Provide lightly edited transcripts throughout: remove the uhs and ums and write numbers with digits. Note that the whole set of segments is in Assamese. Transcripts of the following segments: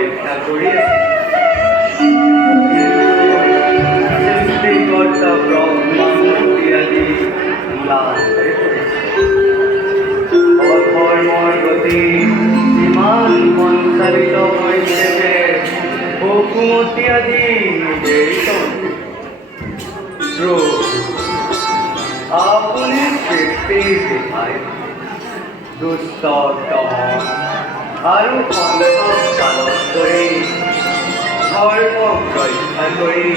রক্ষা করি সৃষ্টিকর্তা ব্রহ্মা ইত্যাদি লাভ অধর্মর গতি ইমান সঞ্চালিত হয়েছে যে হুকুমতি আদি নিজেই আপনি সৃষ্টি দেখায় দুস্তর আৰু পালন কৰি ধৰ্মক ৰক্ষা কৰি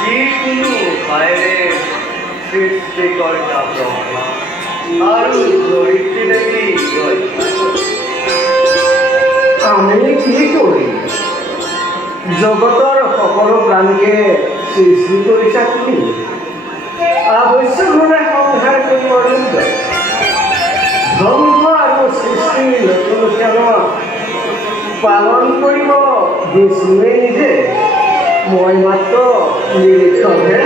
যিকোনো উপায়েৰে সৃষ্টিকৰ্তা ব্ৰহ্মা আৰু ধৰিত্ৰী দেৱী ৰক্ষা আমি কি কৰি জগতৰ সকলো প্ৰাণীকে সৃষ্টি কৰিছা তুমি আৱশ্যকভাৱে সংহাৰ কৰিব ধ্বংস আৰু সৃষ্টি নতুন খেলত পালন কৰিব বিষ্ণুৱে নিজে মই মাত্ৰ নিৰীক্ষকহে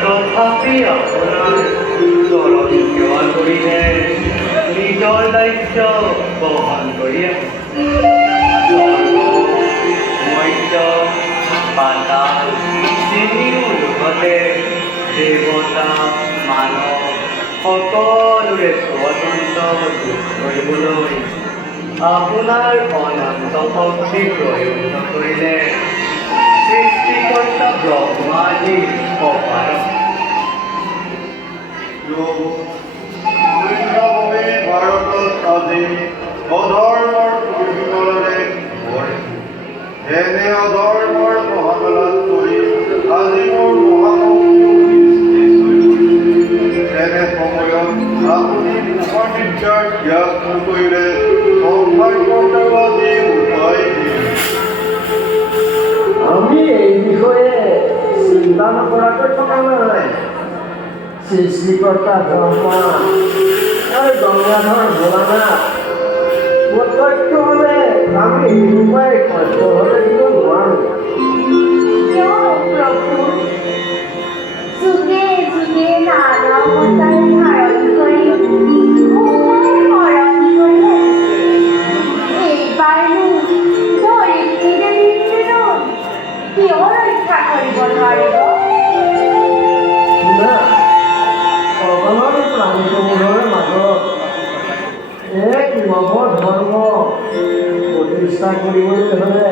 তথাপি আপোনাৰ চৰণ সেৱা কৰিলে নিজৰ দায়িত্ব বহন কৰি মধ্য পাতাল তিনিও লোকতে দেৱতা মানৱ সকলোৰে স্বতন্ত্ৰ যোগ কৰিবলৈ আপোনাৰ অনন্ত শক্তি প্ৰয়োগ নকৰিলে সৃষ্টিকৰ্তা ব্ৰহ্মাজী অপাৰক ভাৰতত আজি অধৰ্মৰ কুশীলৰে ভৰে এনে অধৰ্মৰ মহাবলাত কৰি আজি মোৰ মহাশক্তি এনে সময়ত আপুনি মহাবিদ্যাৰ ত্যাগ নকৰিলে সংসাৰ কৰ্তাৰ আজি উপায় দিয়ে আমি এই বিষয়ে সৃষ্টিকৰ্তা ব্ৰহ্মা আৰু গংগাধৰ ভোলানাথ প্ৰত্যক্ষ হ'লে আমি এনেকুৱাই সত্য হ'লে দিব নোৱাৰোঁ। কিয় প্ৰভু যুগে যুগে নানা অৱতাৰ ধাৰণ কৰি মোলৈ শৰণ কৰি আহিছে। এইবাৰনো ধৰিত্ৰী দেৱীৰ ৰূপ কিয় ৰক্ষা কৰিব নোৱাৰিব? না, অগণন প্ৰাণীসমূহৰ মাজত এক নৱ ধৰ্ম প্ৰতিষ্ঠা কৰিবলৈ হ'লে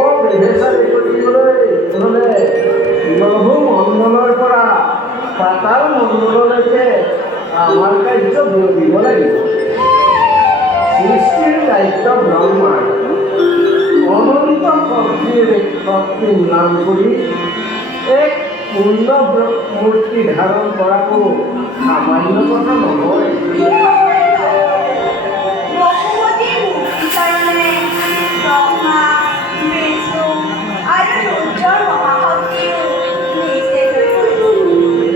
অবিবেচাৰি কৰিবলৈ হ'লে লঘু মণ্ডলৰ পৰা পাতাল মণ্ডললৈকে আমাৰ কাৰ্য বিয়পিব লাগিব। সৃষ্টিৰ দায়িত্ব ব্ৰহ্মাৰ অনন্ত শক্তি নাম কৰি এক পূৰ্ণ মূৰ্তি ধাৰণ কৰাটো সামান্য কথা নহয়। বসুমতীৰ মুক্তিৰ কাৰণে ব্ৰহ্মা, বিষ্ণু আৰু ৰুদ্ৰৰ মহাশক্তিও নিস্তেজ হৈ পৰিছিল।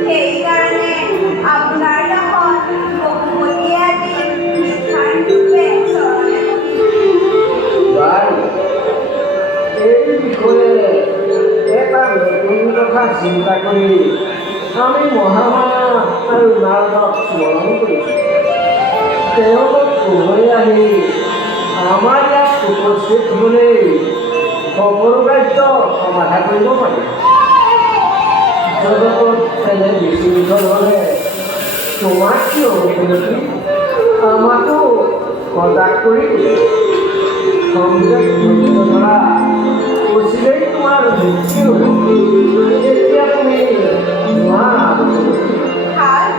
সেইকাৰণে আপোনাৰ নামত বসুমতীয়ে আজি ভিক্ষাৰ ৰূপে চৰণে বাৰু, এই বিষয়ে এটা নতুন কথা চিন্তা কৰি আমি মহামায়া আৰু নাৰদক স্মৰণ কৰিছোঁ। তেওঁলোক উভয়ে আহি আমাৰ ইয়াত উপস্থিত হ'লেই সকলো কাৰ্য সমাধা কৰিব পাৰি। জগতত তেনে বিশৃংখল হ'লে তোমাক কি অনুমতি আমাকো সজাগ কৰি দিয়ে। সংযোগ ধৈৰ্য ধৰা কৈছিলেই তোমাৰ মুক্তি হ'ব। এতিয়া তুমি নোৱাৰা ভাল।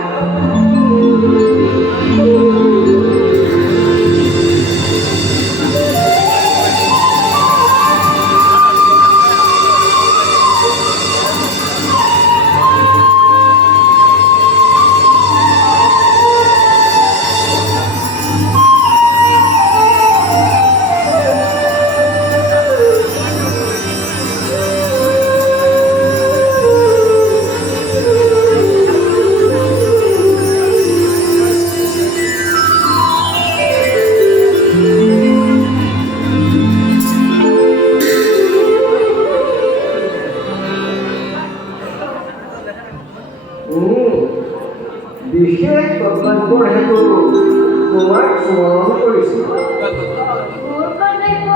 বিশেষ কৰ্তব্যৰ হেতু তোমাক স্মৰণ কৰিছোঁ। মোৰ কৰ্তব্য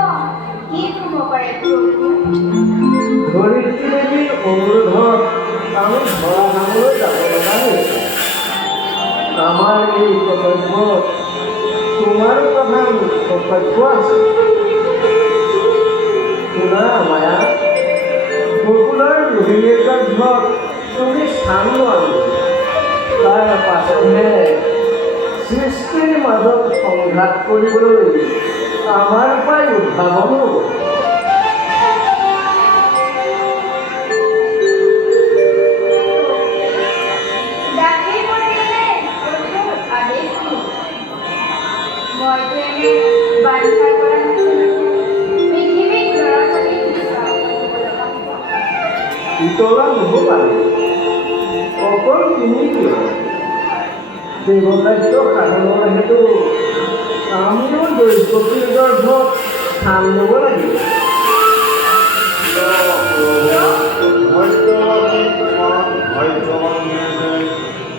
কি হ'ব পাৰে প্ৰভু? ধৰিত্ৰী দেৱীৰ অনুৰোধত আমি ধৰা নামলৈ যাব লগা হৈছে। আমাৰ এই কৰ্তব্যত তোমাৰো প্ৰধান কৰ্তব্য আছে। শুনা মায়া, বকুলৰ ৰোহিণীৰ গৰ্ভত তুমি স্থান লোৱা। তাৰ পাছতহে সৃষ্টিৰ মাজত সংঘাত কৰিবলৈ আমাৰ পৰাই উদ্ভাৱন হ'ব। দাসী কৰিলে প্ৰভুৰ আদেশ দিওঁ। মইতো এনে বাঞ্ছা কৰা নাছিলোঁ। পৃথিৱীত ল'ৰা-ছোৱালী বিচাৰ কৰিব লগা হ'ব। উতলা নহ'ব পাৰে। অকল তুমি কিয় দেৱকাৰ্য সাধনৰ হেতু আমিও দৈৱকীৰ গৰ্ভত স্থান ল'ব লাগিব।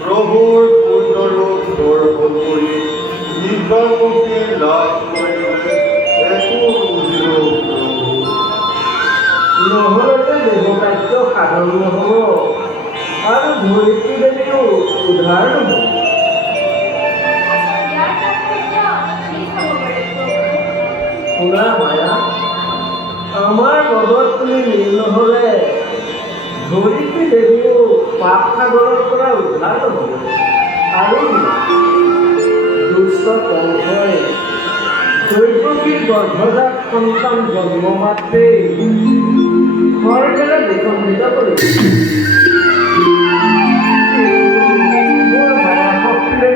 প্ৰভুৰ পূৰ্ণৰূপ দৰ্শন কৰি নিৰ্বাণ মুক্তি লাভ কৰিলে একো বুজিলো প্ৰভু। নহ'লে দেৱকাৰ্য সাধন নহ'ব আৰু ধৰিত্ৰী দেৱীও উদ্ধাৰ নহ'ব। ইয়াৰ তাৎপৰ্য কি হ'ব পাৰে প্ৰভু? শুনা মায়া, আমাৰ লগত তুমি লীন নহ'লে ধৰিত্ৰী দেৱীও পাপ সাগৰৰ পৰা উদ্ধাৰ নহ'ব। আৰু দুষ্ট কংসই দৈৱকীৰ গৰ্ভজাত সন্তান জন্ম মাত্ৰেই খৰকেৰে বিখণ্ডিত কৰিব। মোৰ মায়া শক্তিৰে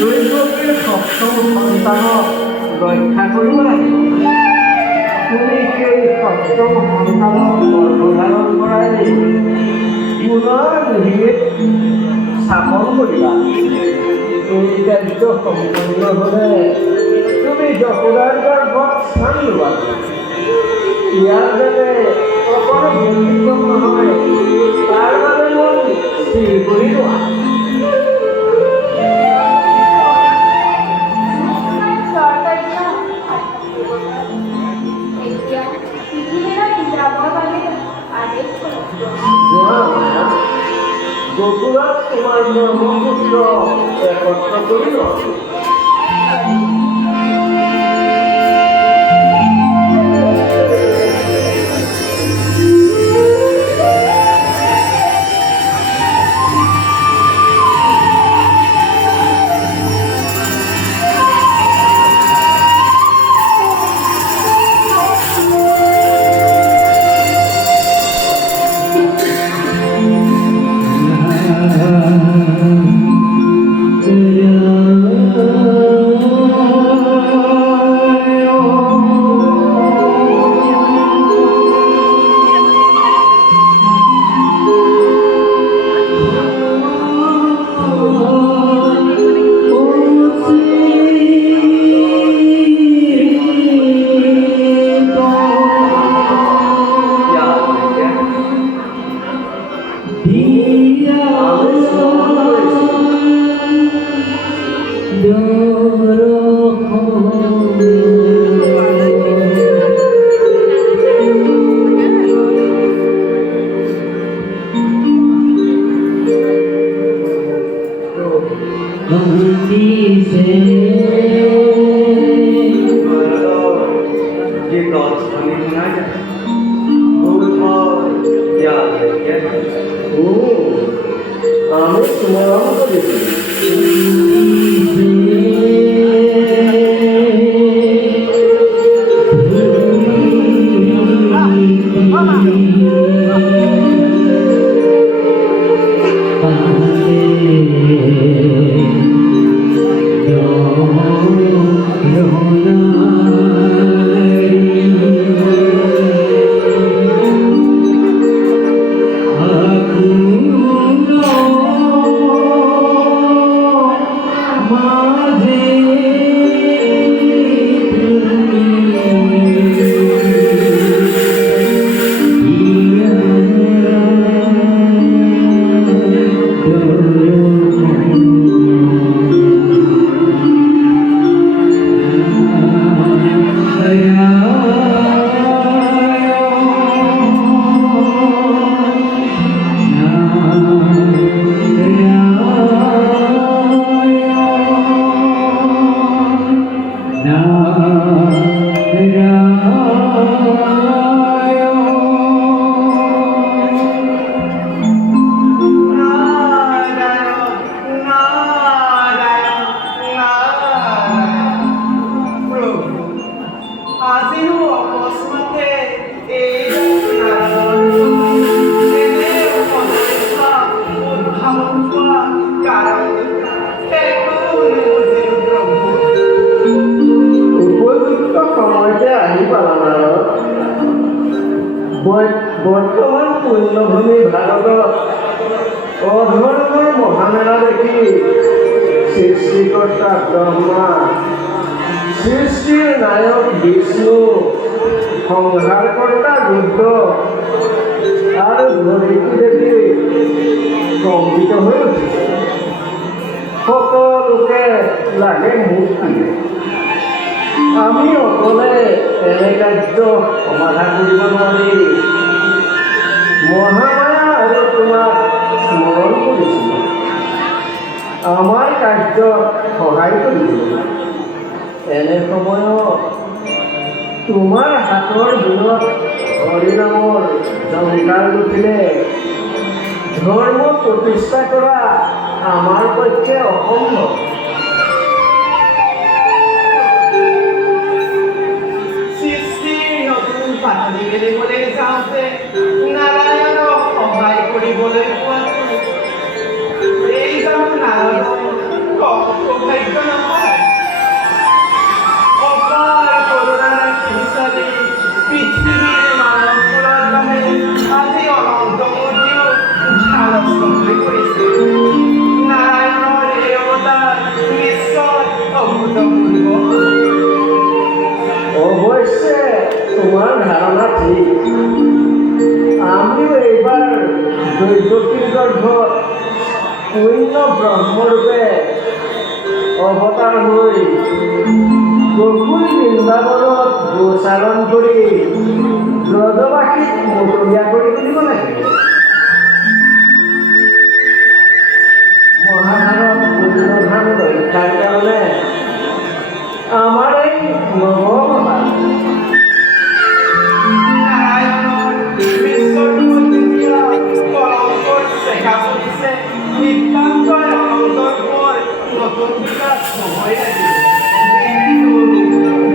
দৈৱকীৰ সপ্তম সন্তানক ৰক্ষা কৰিব লাগিব। তুমি সেই সপ্তম সন্তানক গৰ্ভধাৰণ কৰাই পুনৰ নিহিত স্থাপন কৰিবা। এই কাৰ্য সম্পূৰ্ণ হ'লে তুমি যশোদাৰ গৰ্ভত স্থান লোৱা। ইয়াৰ যাতে অকণো ব্যক্তিক্ৰম নহয় তাৰ বাবে মই স্থিৰ কৰি লোৱা। গকুলত তোমাৰ ব্ৰহ্মপুত্ৰ একত্ৰ কৰি লোৱা। বৰ্তমান পুণ্যভূমি ভাৰতত অধৰ্মৰ মহামেলা দেখি সৃষ্টিকৰ্তা ব্ৰহ্মা, সৃষ্টিৰ নায়ক বিষ্ণু, সংহাৰকৰ্তা ৰুদ্ৰ আৰু ধৰিত্ৰী দেৱী কম্পিত হৈ উঠিছে। সকলোকে লাগে মুক্তি। আমি অকলে এনে কাৰ্য সমাধান কৰিব নোৱাৰি মহামায়া আৰু তোমাক স্মৰণ কৰিছিলোঁ আমাৰ কাৰ্যত সহায় কৰিবলৈ। এনে সময়ত তোমাৰ হাতৰ দিনত হৰিনামৰ জংকাৰ উঠিলে ধৰ্ম প্ৰতিষ্ঠা কৰা আমাৰ পক্ষে অসম্ভৱ। পাতলি মেলিবলৈ যাওঁতে নাৰায়ণক সহায় কৰিবলৈ পোৱাটো এই জানো নাৰায়ণ সৌভাগ্য নহয়। অপাৰ কৰোণাৰ হিচাপে পৃথিৱীৰ মানৱ কুলৰ বাবে আজি অনন্ত মূৰ্তিও দিব? অবশ্যে তোমাৰ ধাৰণা ঠিক। আমিও এইবাৰ দৈবকীৰ গৰ্ভ অন্য ব্ৰহ্মৰূপে অবতাৰ হই গকুল বৃন্দাবনত গোচাৰণ কৰি ব্ৰজবাসীক মতলীয়া কৰি তুলিব লাগে। মহাভাৰত পুণ্যধাম ৰক্ষাৰ কাৰণে আমাৰ এই নৱমতা নাৰায়ণৰ বিশ্বৰূপত যেতিয়া কলংকৰ চেগা পৰিছে, নিতান্তই অনন্তৰপৰ নতুন বিকাশ হ'বই লাগিব।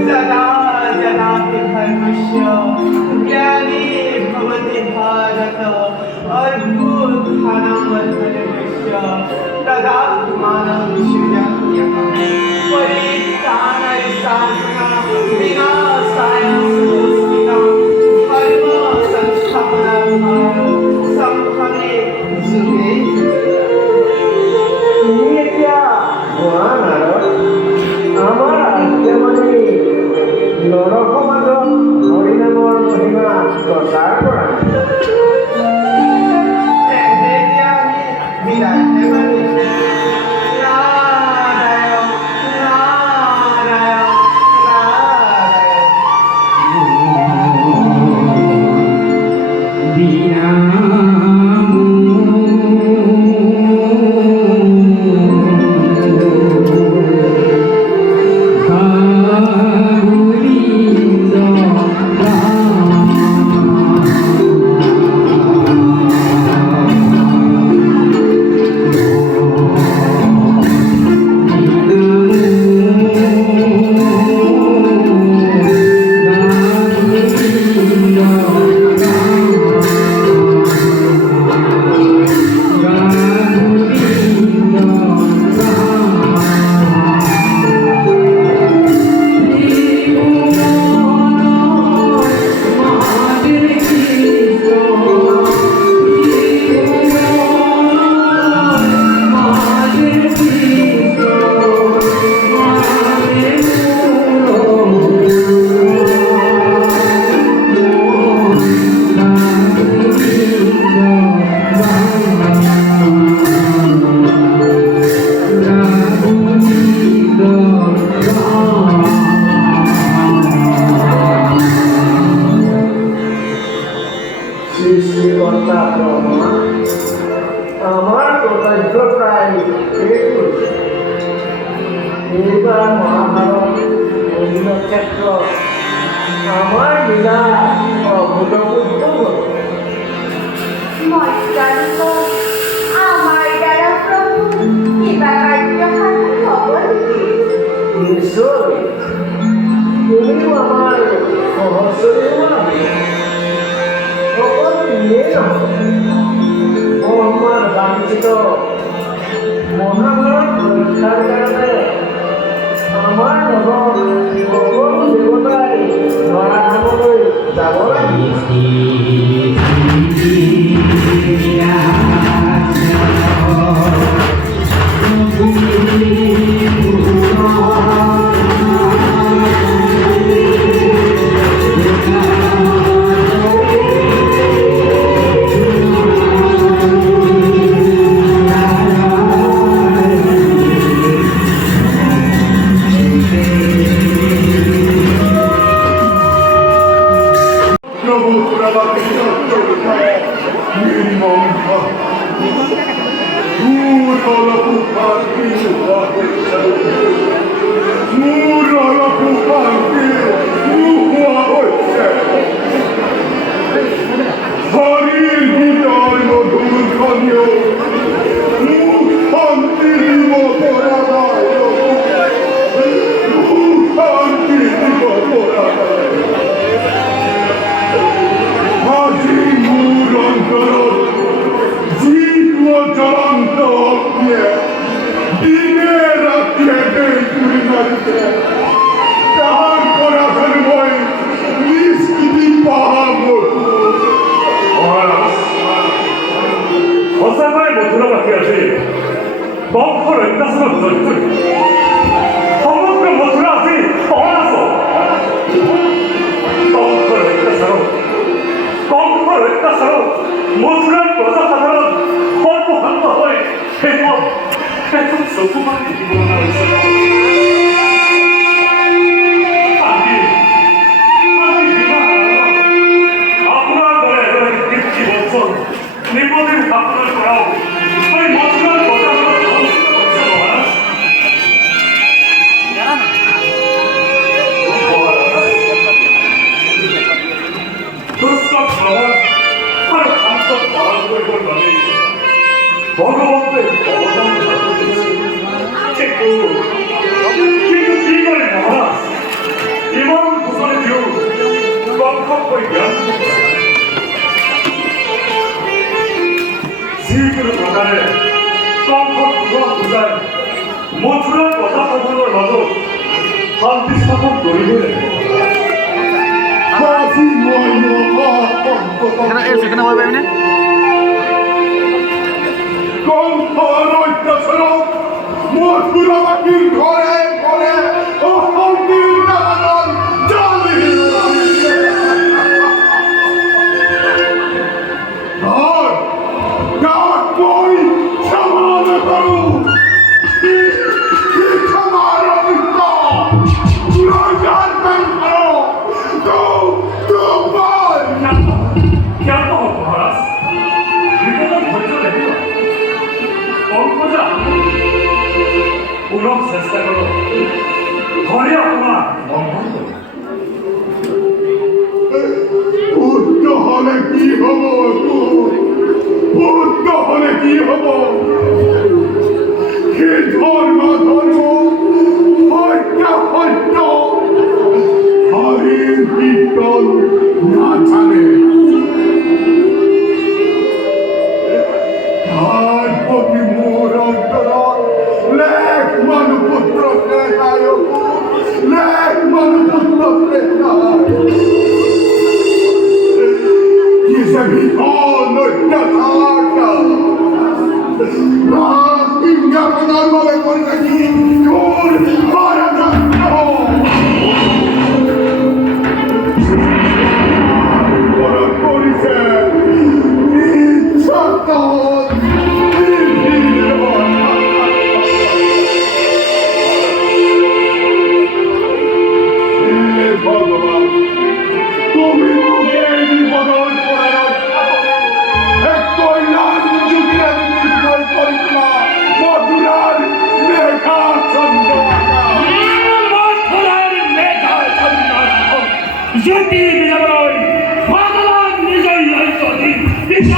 যদা যদাপি ধৰ্মস্য জ্ঞানী ভৱতি ভাৰত অভ্যুত্থানমধৰ্মস্য তদাত্মাनं সৃজত্যম পৰিত্ৰাণায় সাধনাং বিনাশায় সুস্থিতং ধৰ্ম সংস্থাপনাৰ্থায় সম্ভবে যুগে তুমি এতিয়া কোৱা নাৰদ, আমাৰ আজ্ঞামণি নৰসমাজত হৰিনামৰ মহিমা প্ৰচাৰ কৰা। তেতিয়া আমি বিৰাজে মানি নাৰায়ণ নাৰায়ণ সৃষ্টিকৰ্তা ব্ৰহ্মা, আমাৰ কৰ্তব্য প্ৰায় শেষ হৈছে। এইবাৰ মহাভাৰত অগ্নিক্ষেত্ৰত আমাৰ লীলা অভূতপূৰ্ব হ'ল। মধ্যাহ্ন আমাৰ দ্বাৰা প্ৰভু কিবা কাৰ্য সাধন হ'ব নেকি? নিশ্চয় তুমিও আমাৰ সহচৰী হোৱা। অকল তুমিয়েই নহয়, ব্ৰহ্মাৰ বাঞ্ছিত মহাভাৰত ৰক্ষাৰ কাৰণে আমাৰ লগত সকলো দেৱতাই ধৰাধামলৈ যাব লাগিব। প্রভু প্রভাতে নির্মমতা দূর অলপুপান্তি দূর অলপুপান্তি হওয়া হচ্ছে হরির ভিতর মধুর খনীয় শান্তি দিব পরাদায় শান্তি দিব পরাদায় আজি মূর অন্তর জীব জ্বলন্ত অগ্নে দিনে রাত্রে দেই পুরি মারিতে তাহার পরাধন বই নিষ্কৃতি পাহাবো সঁচাকৈ মথুৰাবাসী আছে বংশৰ অত্যাচাৰত জড়িত সমগ্ৰ মথুৰা শান্তি স্থাপন করিবে কাজী নয় সেখানে বলবে এমনি কণ্ঠর অত্যাচার মথুরাবাসীর ঘরে ঘরে অশান্তির কারণ জ্বালিয়ে আর ডাক বই সমান করু সমান অভিজ্ঞ রোজগার করো তো তো বল क्या तो हो महाराज विवेक धैर्य रहिब पंकजा पुनः चेष्टा करो घरे अपना मंगल উত্ত হলে কি হব উত্ত হলে কি হব কি ধর্ম ধর্ম হত্যা হত্য হরির কীর্তন না জানে তার প্রতি মোর অন্তর লেখ মনুপুত্র শ্রেণায় লেখ মনুপুত্র শ্রেণায় Diese Bifon und das Arca! Was im Japan mal von der Gitur war das Ora Porise! Nichaton! Bhagavan! তুমি মুখে বিপদন করার একই লাল যুগে নির্ণয় করিলা মধুরার মেঘা চন্দ্র মথুরার মেঘা চন্দ্র যদি বিজয় ভগবান নিজেই হয়তো বিচার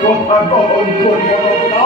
কথা গ্রহণ করিব না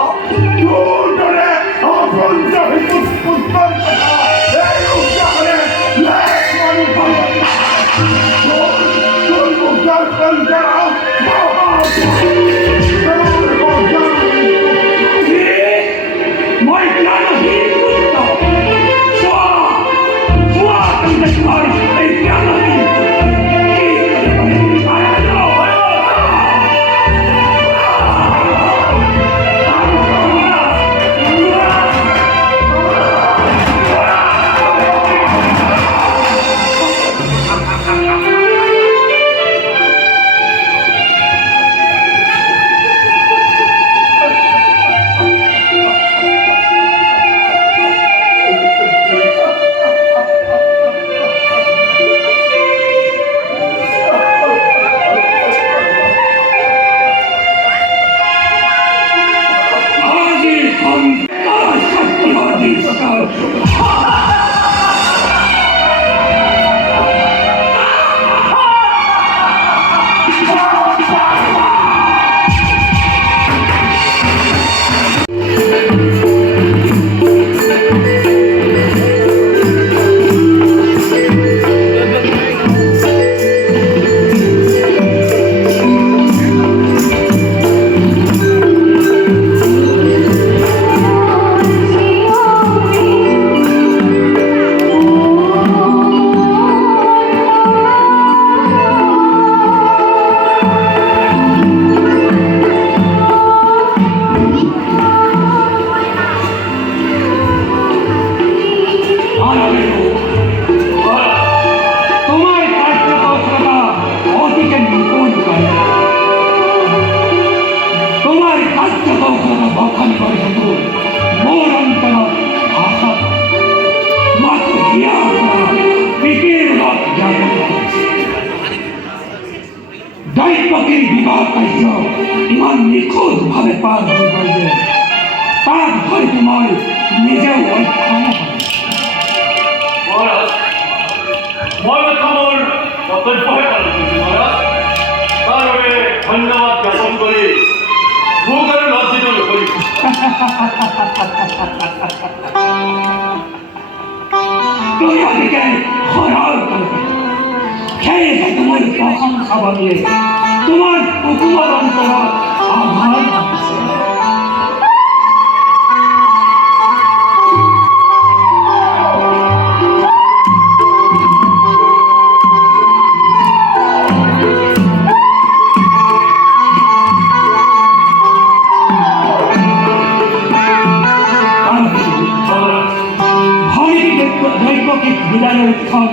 অতঃপর মহারাজ তারপরে ধন্যবাদ জ্ঞাপন করে ভোগের লজ্জিত করি তুই ওদিকে হরহর করবে খেয়েছে তোমার প্রশংসা বলিয়ে তোমার উপমার অন্তর আঘাত আছে বিদায়ের ক্ষণ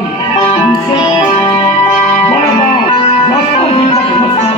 বড় বড় যথাযথ ব্যবস্থা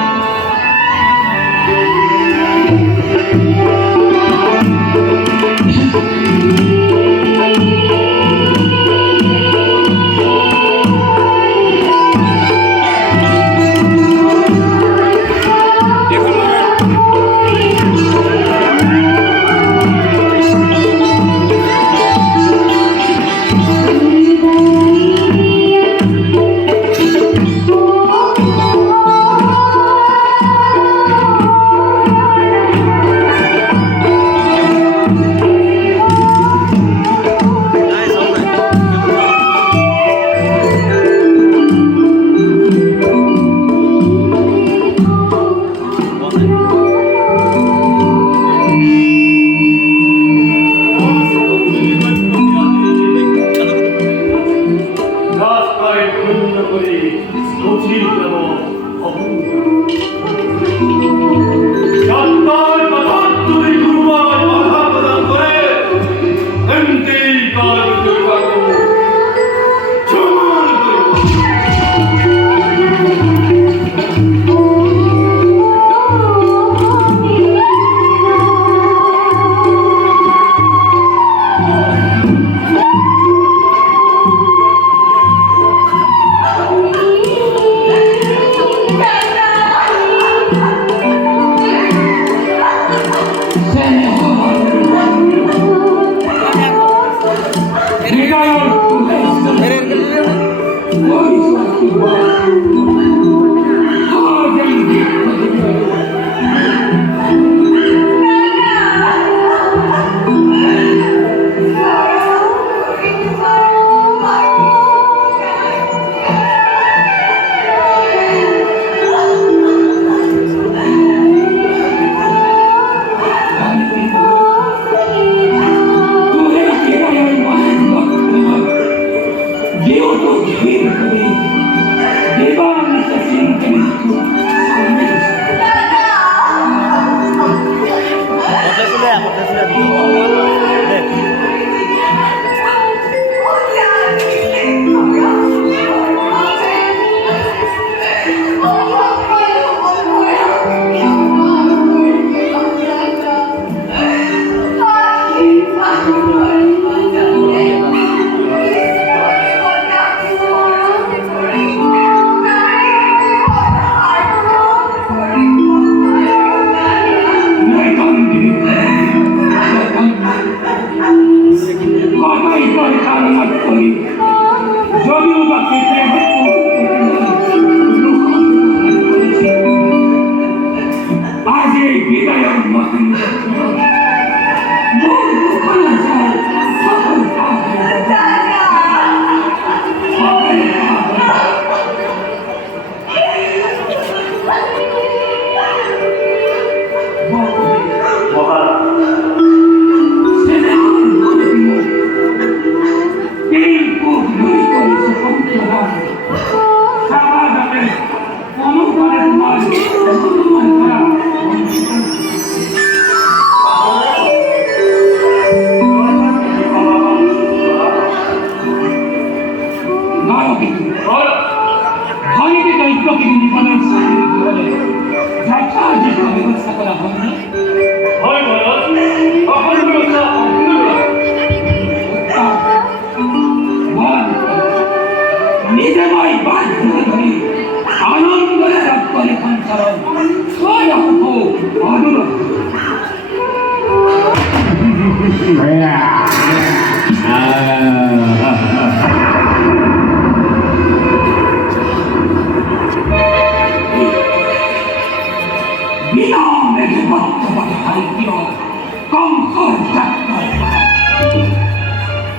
সংসার ত্যাগ কর।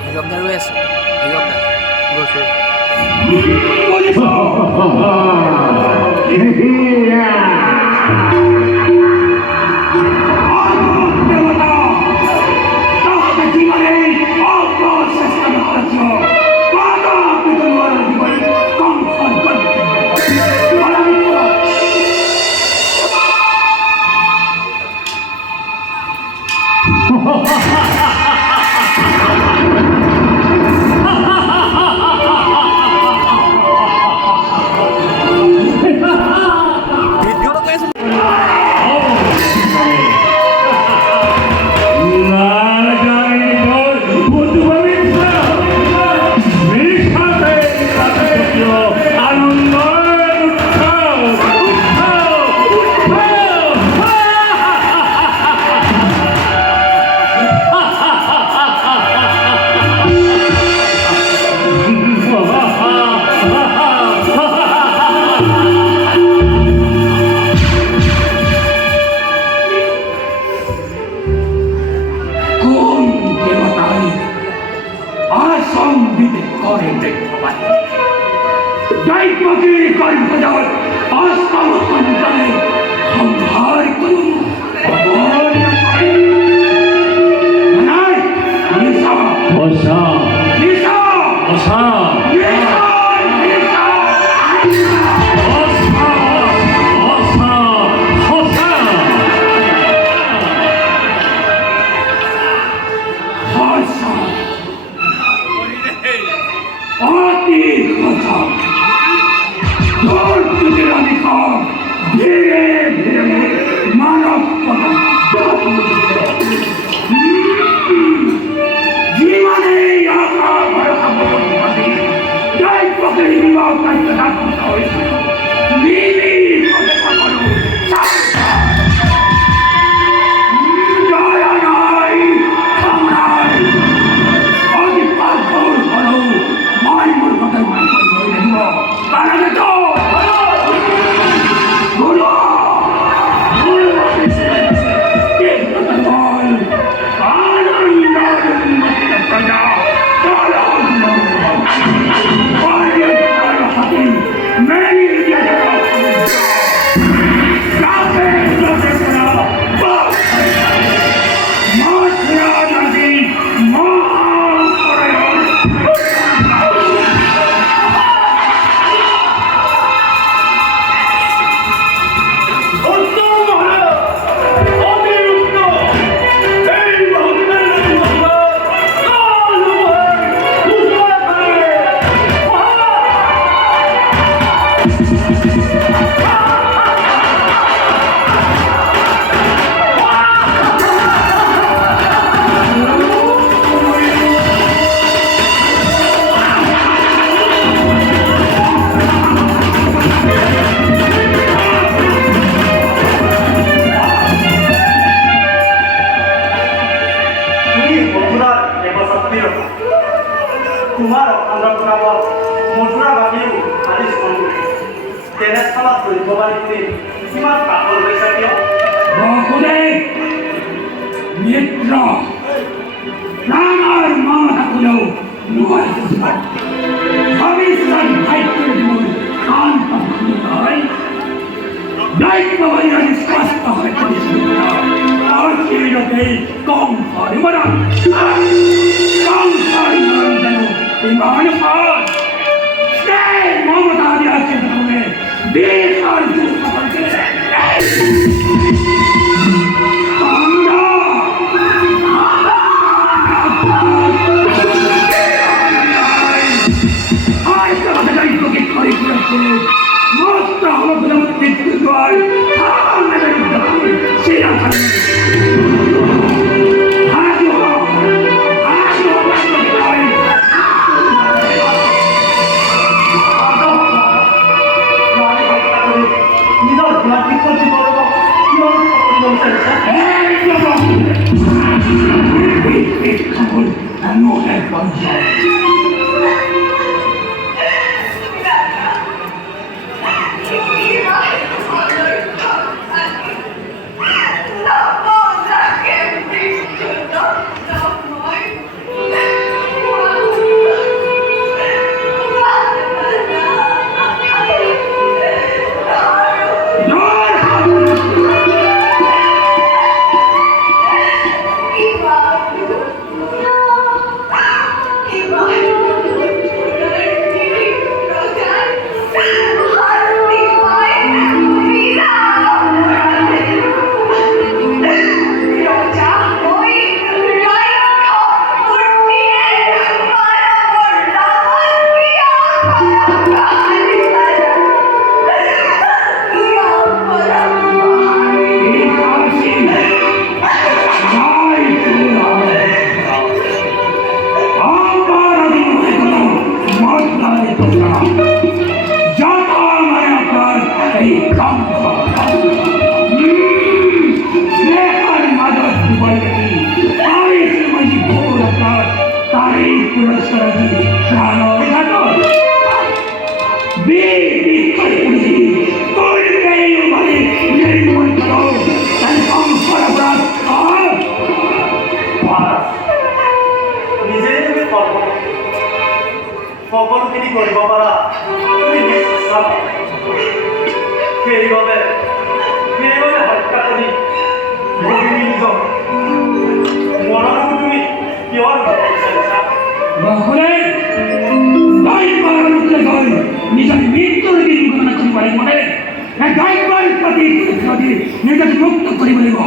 হিৰকদা ৰৈ আছো হিৰকদা গৈছোঁ বুঝিছ? দেবতা তাহাকে জীবনে অপ্ৰচেষ্টা কৰেছ কদাপি তোমাৰ জীবনে কঙ্কন কৰতে তোমাৰ অন্ধ্ৰপ্ৰদেশত মথুৰা বাকীও আদি স্থলী তেনেস্থলত কৰিব পাৰিলে কিমান পাগল হৈছে কিয়? বাসুদেৱ মিত্ৰ প্ৰাণৰ মমতা কোনেও নোৱাৰিছিল ভৱিষ্যত ভাগ্যৰ জীৱন শান্ত হয় দায়িত্ববাহী স্পষ্ট হৈ পৰিছিল আৰু সেইলোকেই কংসৰ মৰণ কংসৰ মৰণ জানো ইমান সহজ স্নেহ মমতা আদি আছে তাৰমানে দেশৰ যুৱসকলকে সকলোখিনি কৰিব পাৰা তুমি নিজ ইচ্ছা সেইবাবে হত্যা কৰি ভগিনী নিজৰ মৰণকো তুমি কিয় বিচাৰিছা নহ'লে নিজৰ মৃত্যুৰ দিন গণনা কৰিব লাগিব নে গাই গাই পাতি নিজকে মুক্ত কৰিব লাগিব